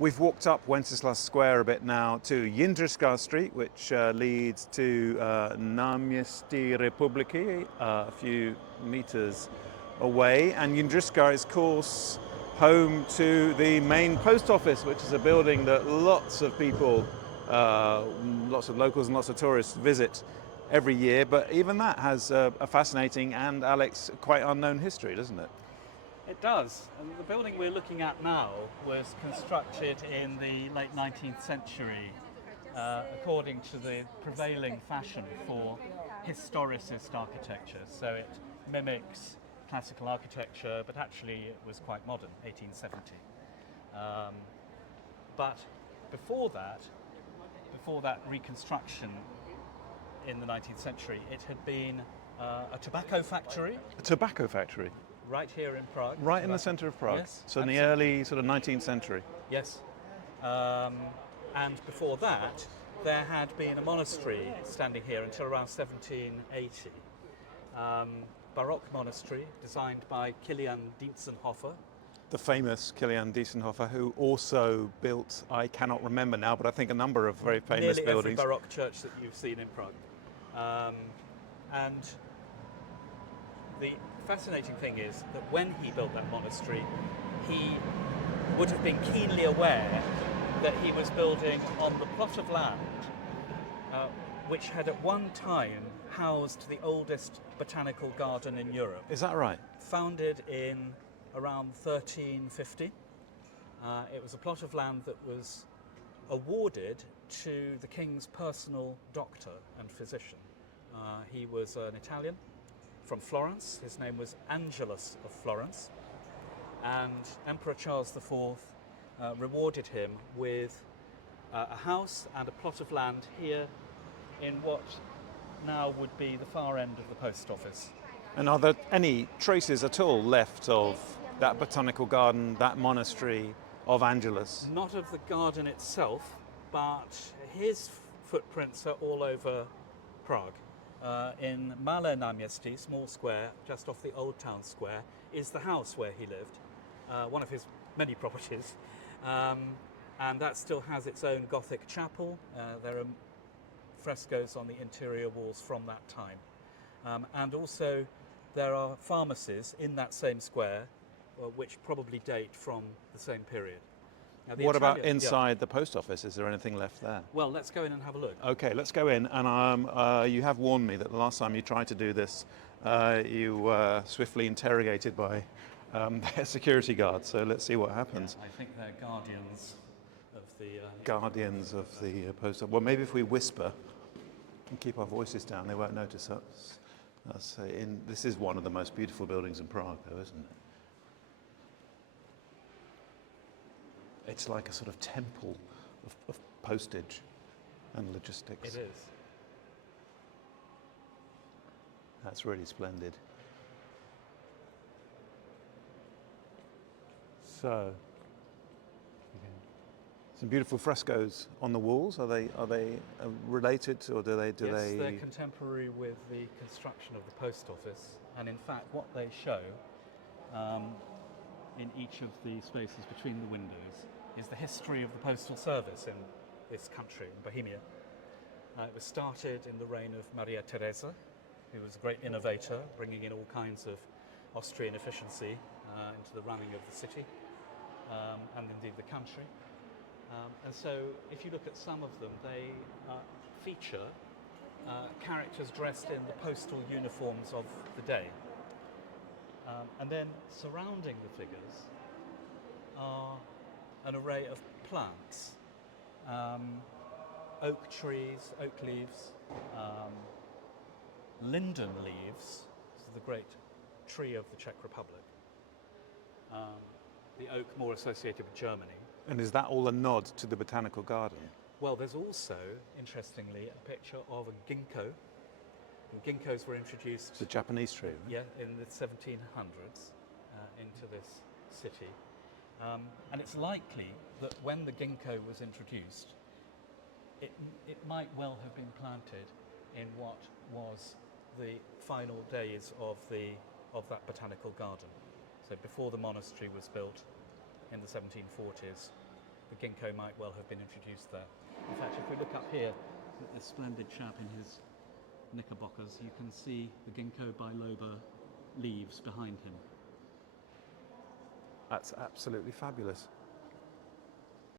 We've walked up Wenceslas Square a bit now to Jindřišská Street, which leads to Náměstí Republiky, a few meters away. And Jindřišská is, of course, home to the main post office, which is a building that lots of people, lots of locals and lots of tourists visit every year. But even that has a fascinating and, Alex, quite unknown history, doesn't it? It does. And the building we're looking at now was constructed in the late 19th century according to the prevailing fashion for historicist architecture. So it mimics classical architecture, but actually it was quite modern, 1870. But before that reconstruction in the 19th century, it had been a tobacco factory. A tobacco factory? Right here in Prague. Right in the centre of Prague. Yes, so absolutely. in the early sort of 19th century. Yes. And before that, there had been a monastery standing here until around 1780. Baroque monastery designed by Kilian Dientzenhofer. The famous Kilian Dientzenhofer, who also built, I cannot remember now, but I think a number of very famous Nearly buildings. every Baroque church that you've seen in Prague. And the fascinating thing is that when he built that monastery, he would have been keenly aware that he was building on the plot of land which had at one time housed the oldest botanical garden in Europe. Is that right? Founded in around 1350. It was a plot of land that was awarded to the king's personal doctor and physician. He was an Italian from Florence. His name was Angelus of Florence, and Emperor Charles IV rewarded him with a house and a plot of land here in what now would be the far end of the post office. And are there any traces at all left of that botanical garden, that monastery of Angelus? Not of the garden itself, but his footprints are all over Prague. In Malé Náměstí, small square just off the old town square, is the house where he lived, one of his many properties, and that still has its own Gothic chapel. There are frescoes on the interior walls from that time, and also there are pharmacies in that same square which probably date from the same period. Now, What about inside the post office? Is there anything left there? Well, let's go in and have a look. Okay, let's go in. And you have warned me that the last time you tried to do this, you were swiftly interrogated by their security guards. So let's see what happens. Yeah, I think they're guardians of the... Guardians of the post office. Well, maybe if we whisper and keep our voices down, they won't notice us. This is one of the most beautiful buildings in Prague, though, isn't it? It's like a sort of temple of postage and logistics. It is. That's really splendid. So, some beautiful frescoes on the walls. Are they related, or do they? Yes, they're contemporary with the construction of the post office, and in fact, what they show in each of the spaces between the windows is the history of the postal service in this country, in Bohemia. It was started in the reign of Maria Theresa, who was a great innovator, bringing in all kinds of Austrian efficiency into the running of the city and indeed the country. And so if you look at some of them, they feature characters dressed in the postal uniforms of the day. And then surrounding the figures are an array of plants, oak trees, oak leaves, linden leaves, this is the great tree of the Czech Republic, the oak more associated with Germany. And is that all a nod to the botanical garden? Well, there's also, interestingly, a picture of a ginkgo. And ginkgos were introduced The Japanese tree? in the 1700s into this city. And it's likely that when the ginkgo was introduced, it might well have been planted in what was the final days of that botanical garden. So before the monastery was built in the 1740s, the ginkgo might well have been introduced there. In fact, if we look up here at this splendid chap in his knickerbockers, you can see the ginkgo biloba leaves behind him. That's absolutely fabulous.